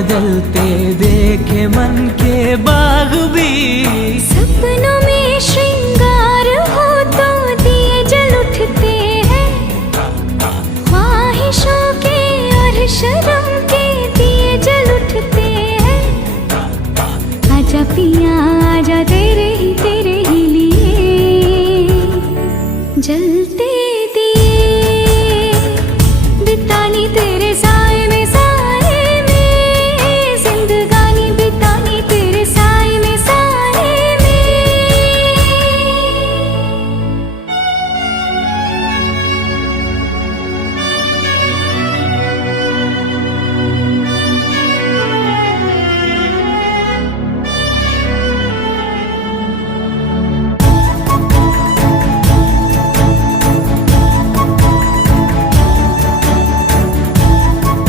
बदलते देखे मन के बाग भी। सपनों में श्रृंगार हो तो दिए जल उठते हैं, ख्वाहिशों के और शराब